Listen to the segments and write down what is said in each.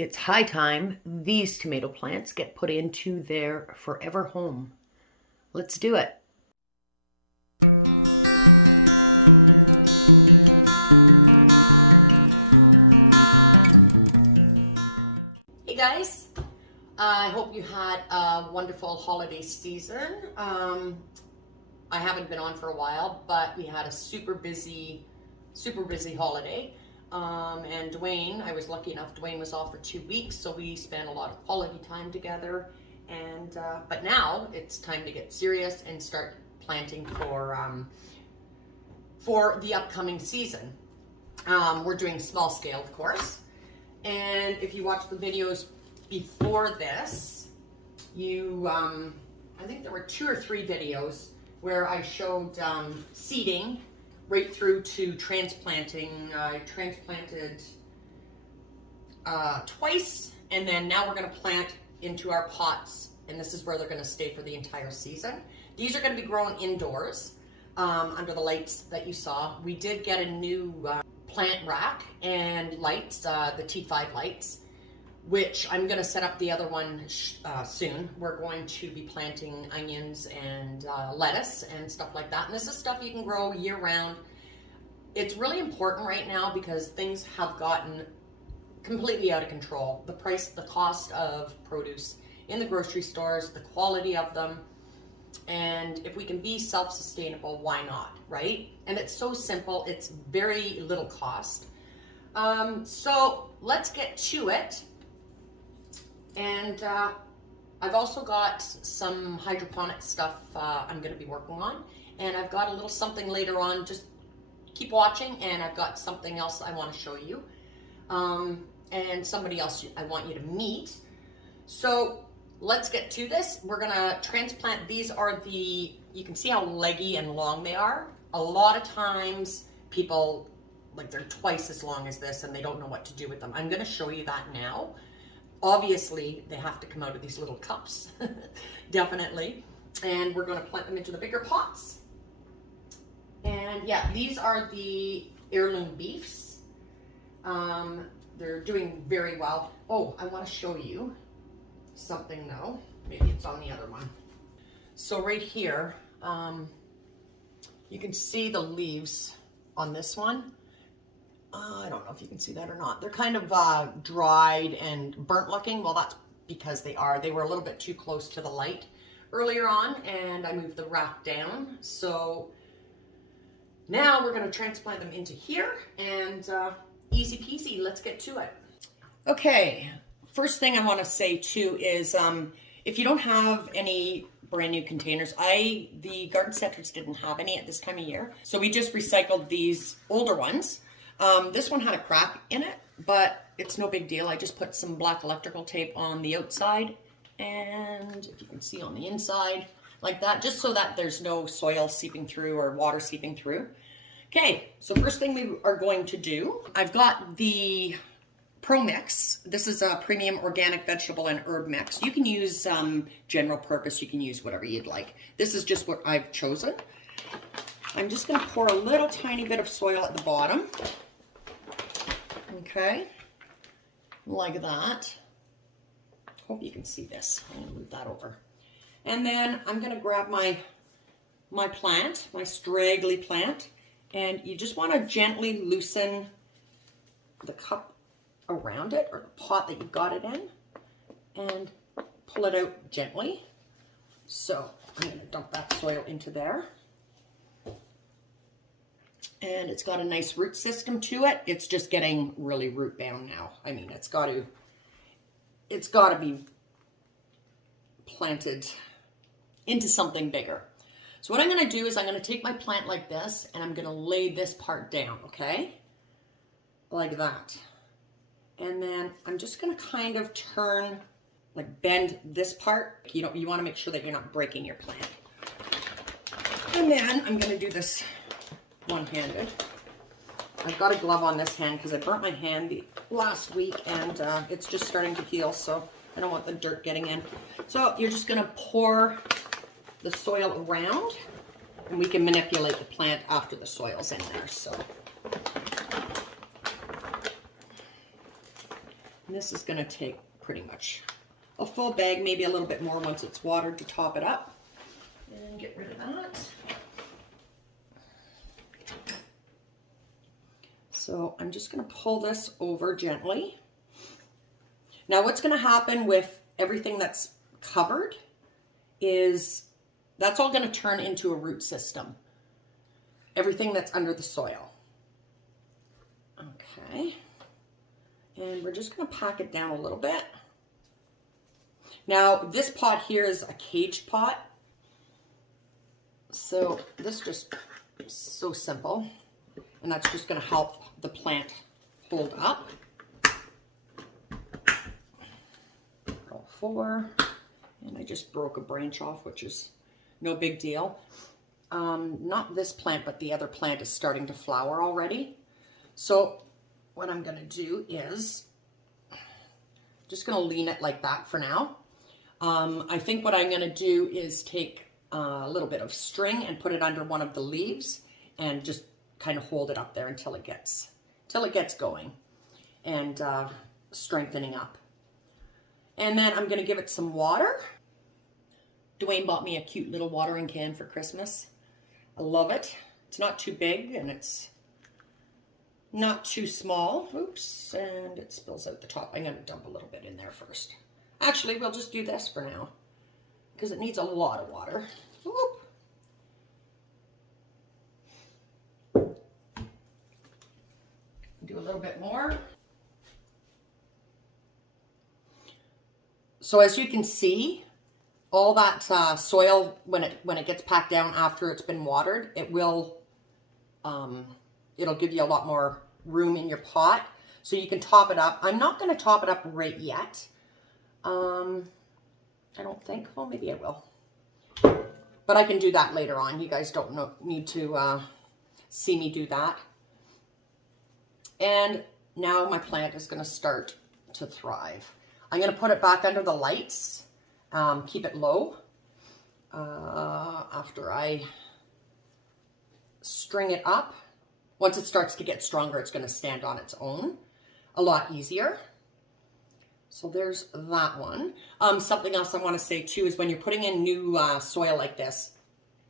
It's high time these tomato plants get put into their forever home. Let's do it. Hey guys, I hope you had a wonderful holiday season. I haven't been on for a while, but we had a super busy holiday. And Dwayne, I was lucky enough, Dwayne was off for 2 weeks, so we spent a lot of quality time together. And but now it's time to get serious and start planting for the upcoming season. We're doing small scale, of course. And if you watch the videos before this, I think there were 2 or 3 videos where I showed seeding right through to transplanting. I transplanted twice, and then now we're going to plant into our pots, and this is where they're going to stay for the entire season. These are going to be grown indoors under the lights that you saw. We did get a new plant rack and lights, the T5 lights, which I'm going to set up the other one soon. We're going to be planting onions and lettuce and stuff like that. And this is stuff you can grow year round. It's really important right now because things have gotten completely out of control. The price, the cost of produce in the grocery stores, the quality of them. And if we can be self-sustainable, why not, right? And it's so simple, it's very little cost. So let's get to it. And I've also got some hydroponic stuff I'm going to be working on. And I've got a little something later on, just keep watching, and I've got something else I want to show you. And somebody else I want you to meet. So let's get to this. We're gonna transplant. These are you can see how leggy and long they are. A lot of times people, like, they're twice as long as this and they don't know what to do with them. I'm gonna show you that now. Obviously, they have to come out of these little cups, definitely. And we're gonna plant them into the bigger pots. And yeah, these are the heirloom beefs. They're doing very well. Oh, I wanna show you something though. Maybe it's on the other one. So right here, you can see the leaves on this one. I don't know if you can see that or not. They're kind of dried and burnt looking. Well, that's because they were a little bit too close to the light earlier on, and I moved the rack down. So now we're going to transplant them into here, and easy peasy, let's get to it. Okay, first thing I want to say too is if you don't have any brand new containers, the garden centers didn't have any at this time of year, so we just recycled these older ones. This one had a crack in it, but it's no big deal. I just put some black electrical tape on the outside, and if you can see on the inside, like that, just so that there's no soil seeping through or water seeping through. Okay, so first thing we are going to do, I've got the Pro Mix. This is a premium organic vegetable and herb mix. You can use general purpose, you can use whatever you'd like. This is just what I've chosen. I'm just going to pour a little tiny bit of soil at the bottom. Okay, like that. Hope you can see this. I'm going to move that over. And then I'm going to grab my plant, my straggly plant, and you just want to gently loosen the cup around it, or the pot that you've got it in, and pull it out gently. So I'm going to dump that soil into there. And it's got a nice root system to it. It's just getting really root bound now. I mean, it's got to be planted into something bigger. So what I'm going to do is I'm going to take my plant like this, and I'm going to lay this part down, okay? Like that. And then I'm just going to kind of turn, like bend this part. You want to make sure that you're not breaking your plant. And then I'm going to do this one-handed. I've got a glove on this hand because I burnt my hand last week, and it's just starting to heal, so I don't want the dirt getting in. So you're just going to pour the soil around, and we can manipulate the plant after the soil's in there. So And this is gonna take pretty much a full bag, maybe a little bit more once it's watered to top it up. And get rid of that. So I'm just gonna pull this over gently. Now what's gonna happen with everything that's covered is that's all gonna turn into a root system. Everything that's under the soil. Okay. And we're just gonna pack it down a little bit. Now this pot here is a caged pot. So this just is so simple, and that's just going to help the plant hold up. All 4, and I just broke a branch off, which is no big deal. Not this plant, but the other plant is starting to flower already. So what I'm going to do is just going to lean it like that for now. I think what I'm going to do is take a little bit of string and put it under one of the leaves and just kind of hold it up there until it gets going and strengthening up. And then I'm going to give it some water. Dwayne bought me a cute little watering can for Christmas. I love it. It's not too big and it's not too small. Oops, and it spills out the top. I'm going to dump a little bit in there first. Actually, we'll just do this for now, because it needs a lot of water. Whoop. Do a little bit more. So as you can see, all that soil, when it gets packed down after it's been watered, it'll give you a lot more room in your pot. So you can top it up. I'm not going to top it up right yet. I don't think. Well, maybe I will. But I can do that later on. You guys don't need to see me do that. And now my plant is going to start to thrive. I'm going to put it back under the lights. Keep it low. After I string it up. Once it starts to get stronger, it's going to stand on its own. A lot easier. So there's that one. Something else I want to say too is when you're putting in new soil like this,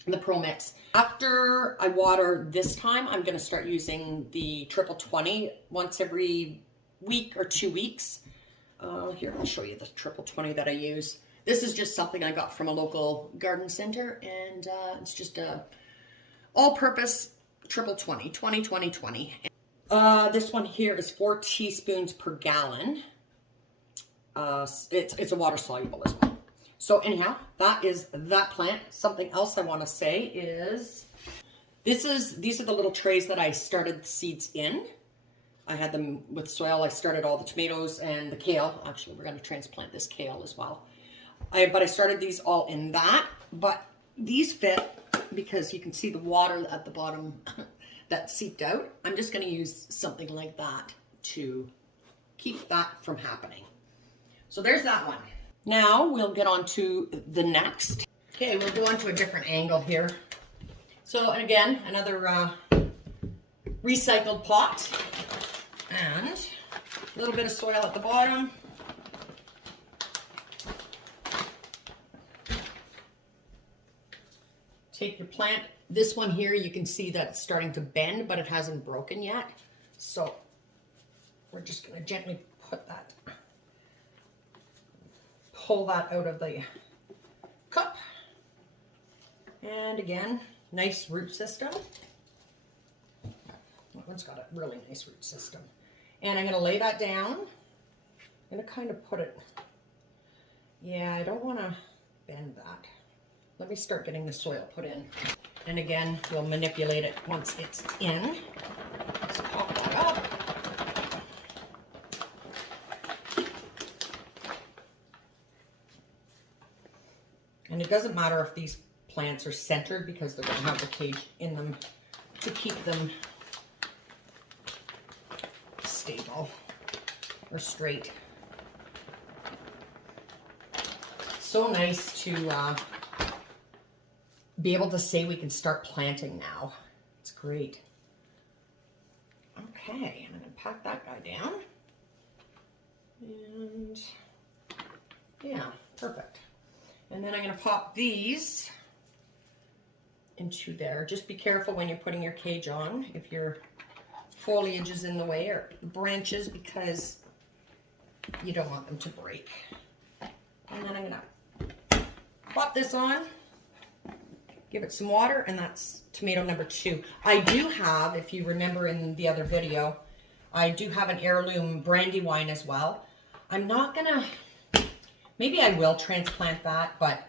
the Pro Mix, after I water this time, I'm going to start using the 20/20 once every week or 2 weeks. Here, I'll show you the 20/20 that I use. This is just something I got from a local garden center, and it's just a all-purpose 20/20, 20/20/20. This one here is 4 teaspoons per gallon. It's a water soluble as well. So anyhow, that is that plant. Something else I want to say is these are the little trays that I started the seeds in. I had them with soil. I started all the tomatoes and the kale. Actually, we're going to transplant this kale as well. But I started these all in that. But these fit because you can see the water at the bottom that seeped out. I'm just going to use something like that to keep that from happening. So there's that one. Now we'll get on to the next. Okay, we'll go on to a different angle here. So again, another recycled pot and a little bit of soil at the bottom. Take your plant. This one here, you can see that it's starting to bend, but it hasn't broken yet. So we're just going to gently pull that out of the cup. And again, nice root system. That one's got a really nice root system. And I'm going to lay that down. I'm going to kind of put it, yeah, I don't want to bend that. Let me start getting the soil put in. And again, we'll manipulate it once it's in. Let's pop that up. And it doesn't matter if these plants are centered because they're going to have the cage in them to keep them stable or straight. So nice to be able to say we can start planting now. It's great. Okay, I'm going to pack that guy down. And yeah, perfect. And then I'm going to pop these into there. Just be careful when you're putting your cage on if your foliage is in the way or branches, because you don't want them to break. And then I'm going to pop this on, give it some water, and that's tomato number 2. I do have, if you remember in the other video, I do have an heirloom brandy wine as well. I'm not gonna, maybe I will transplant that, but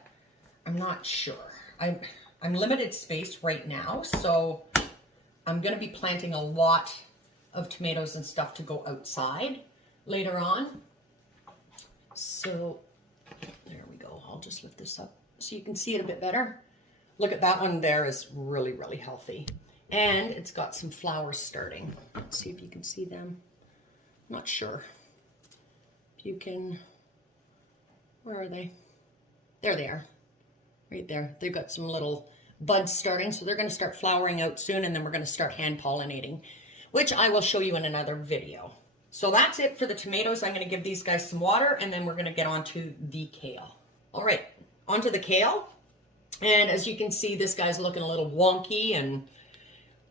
I'm not sure. I'm limited space right now, so I'm gonna be planting a lot of tomatoes and stuff to go outside later on. So there we go. I'll just lift this up so you can see it a bit better. Look at that one there, is really, really healthy. And it's got some flowers starting. Let's see if you can see them. Not sure if you can, where are they? There they are, right there. They've got some little buds starting, so they're gonna start flowering out soon, and then we're gonna start hand pollinating, which I will show you in another video. So that's it for the tomatoes. I'm gonna give these guys some water, and then we're gonna get onto the kale. All right, onto the kale. And as you can see, this guy's looking a little wonky, and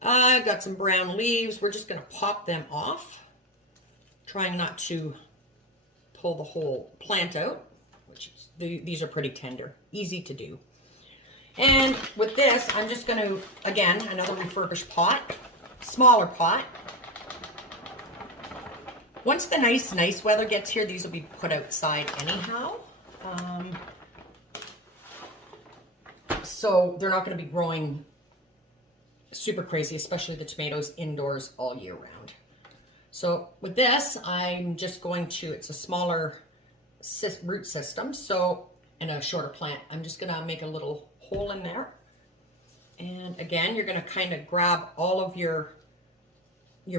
I got some brown leaves. We're just gonna pop them off, trying not to pull the whole plant out, which is, these are pretty tender, easy to do. And with this, I'm just gonna, again, another refurbished pot, smaller pot. Once the nice weather gets here, these will be put outside anyhow. So they're not gonna be growing super crazy, especially the tomatoes, indoors all year round. So with this, I'm just going to, it's a smaller root system, so, and a shorter plant. I'm just gonna make a little hole in there. And again, you're gonna kind of grab all of your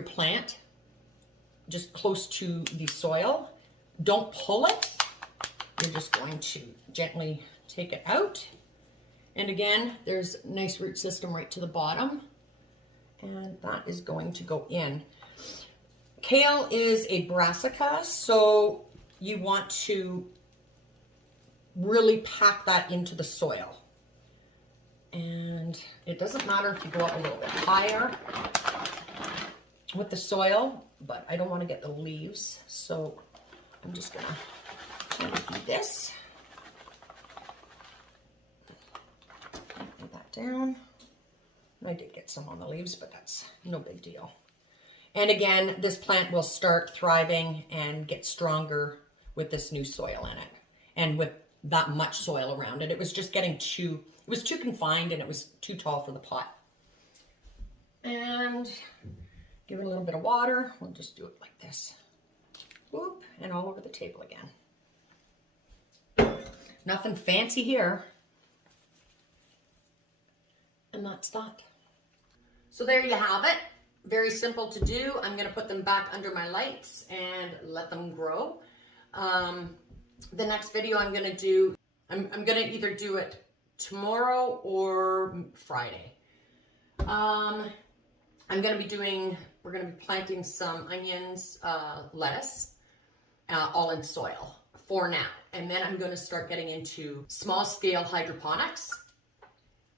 plant just close to the soil. Don't pull it. You're just going to gently take it out. And again, there's a nice root system right to the bottom. And that is going to go in. Kale is a brassica, so you want to really pack that into the soil. And it doesn't matter if you go up a little bit higher with the soil, but I don't want to get the leaves, so I'm just gonna do this. Put that down. I did get some on the leaves, but that's no big deal. And again, this plant will start thriving and get stronger with this new soil in it, and with that much soil around it. It was just getting too, it was too confined, and it was too tall for the pot. And give it a little bit of water. We'll just do it like this. Whoop, and all over the table again. Nothing fancy here. And that's that. So there you have it. Very simple to do. I'm going to put them back under my lights and let them grow. The next video I'm going to do, I'm going to either do it tomorrow or Friday. I'm going to be doing, we're going to be planting some onions, lettuce, all in soil for now. And then I'm going to start getting into small scale hydroponics,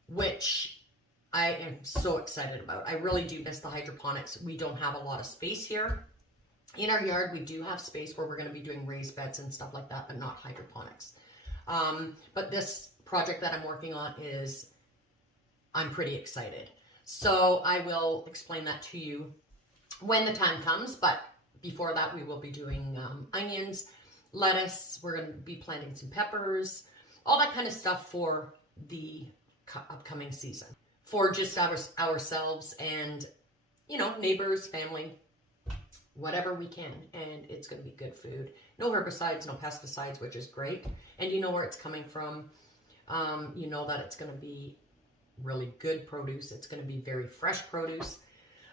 which I am so excited about. I really do miss the hydroponics. We don't have a lot of space here. In our yard, we do have space where we're going to be doing raised beds and stuff like that, but not hydroponics. But this project that I'm working on is, I'm pretty excited. So I will explain that to you when the time comes, but before that, we will be doing onions, lettuce. We're going to be planting some peppers, all that kind of stuff for the upcoming season, for just ourselves and, you know, neighbors, family, whatever we can. And it's going to be good food. No herbicides, no pesticides, which is great. And you know where it's coming from. You know that it's going to be really good produce. It's going to be very fresh produce.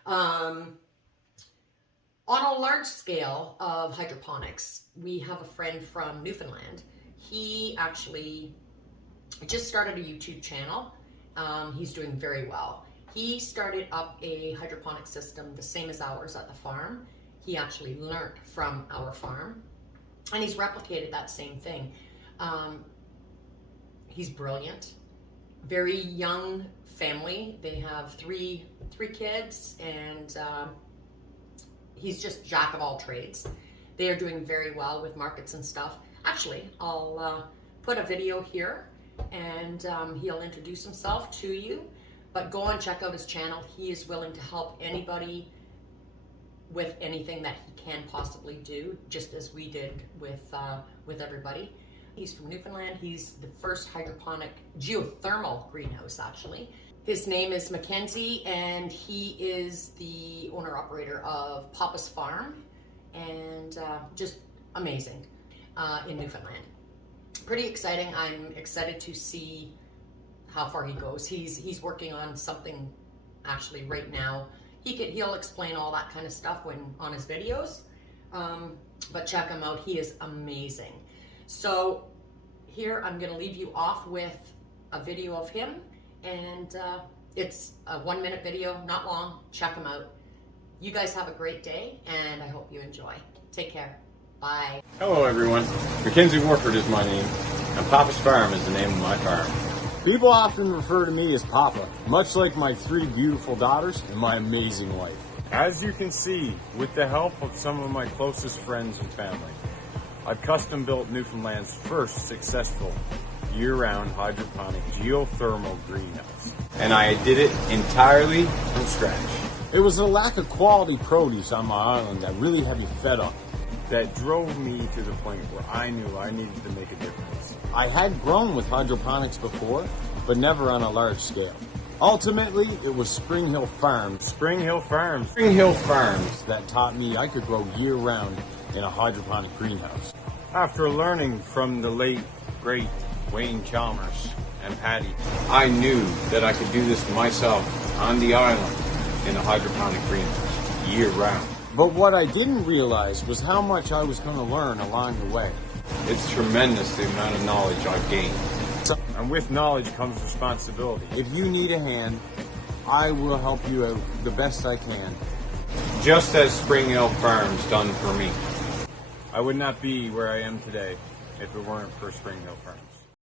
On a large scale of hydroponics, we have a friend from Newfoundland. He actually just started a YouTube channel. He's doing very well. He started up a hydroponic system the same as ours at the farm. He actually learned from our farm. And he's replicated that same thing. He's brilliant. Very young family. They have three kids, and he's just jack of all trades. They are doing very well with markets and stuff. Actually, I'll put a video here, and he'll introduce himself to you. But go and check out his channel. He is willing to help anybody with anything that he can possibly do, just as we did with everybody. He's from Newfoundland. He's the first hydroponic geothermal greenhouse, actually. His name is MacKenzie, and he is the owner-operator of Papa's Farm, and just amazing in Newfoundland. Pretty exciting. I'm excited to see how far he goes. He's working on something actually right now. He'll explain all that kind of stuff on his videos, but check him out. He is amazing. So here I'm going to leave you off with a video of him, and it's a 1-minute video, not long. Check him out. You guys have a great day, and I hope you enjoy. Take care. Bye. Hello everyone. MacKenzie Warford is my name, and Papa's Farm is the name of my farm. People often refer to me as Papa, much like my 3 beautiful daughters and my amazing wife. As you can see, with the help of some of my closest friends and family, I've custom built Newfoundland's first successful year-round hydroponic geothermal greenhouse. And I did it entirely from scratch. It was the lack of quality produce on my island that really had me fed up, that drove me to the point where I knew I needed to make a difference. I had grown with hydroponics before, but never on a large scale. Ultimately, it was Spring Hill Farms that taught me I could grow year-round in a hydroponic greenhouse. After learning from the late, great Wayne Chalmers and Patty, I knew that I could do this myself on the island in a hydroponic greenhouse year-round. But what I didn't realize was how much I was going to learn along the way. It's tremendous the amount of knowledge I've gained. And with knowledge comes responsibility. If you need a hand, I will help you out the best I can. Just as Spring Hill Farms done for me. I would not be where I am today if it weren't for Spring Hill Farms.